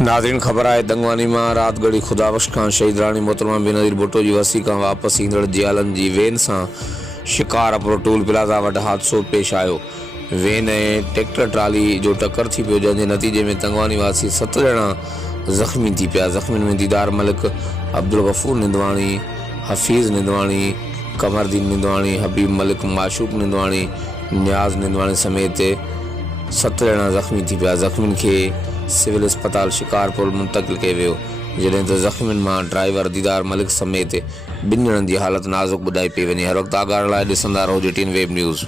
नाज़रीन ख़बर है तंगवाणी में रात घड़ी खुदाबख्श का शहीद रानी मोहतरमा बेनज़ीर भुट्टो की वसी का वापस ईंदड़ जयलन की वेन से शिकारपुर टोल प्लाज़ा वटि हादसो पेश आयो। वेन ऐं ट्रैक्टर ट्राली जो टक्कर थी पियो, जंहिंजे नतीजे में तंगवाणी वासी 7 ॼणा ज़ख्मी थी पिया। ज़ख्मियुनि में दीदार मलिक, अब्दुल गफूर निंदवाणी, हफ़ीज़ निंदवाणी, कमरदीन निंदवाणी, हबीब मलिक, माशूक निंदवाणी, न्याज़ निंदवाणी समेत 7 ॼणा ज़ख्मी थी पिया। ज़ख्मियुनि खे सिविल अस्पताल शिकारपुर मुंतकिल कयो वियो, जॾहिं त ज़ख्मियुनि मां ड्राइवर दीदार मलिक समेत 2 ॼणनि जी हालत नाज़ुक ॿुधाई पई वञे। हर वक़्तु आगाह लाइ ॾिसंदा रहो JTN वेब न्यूज़।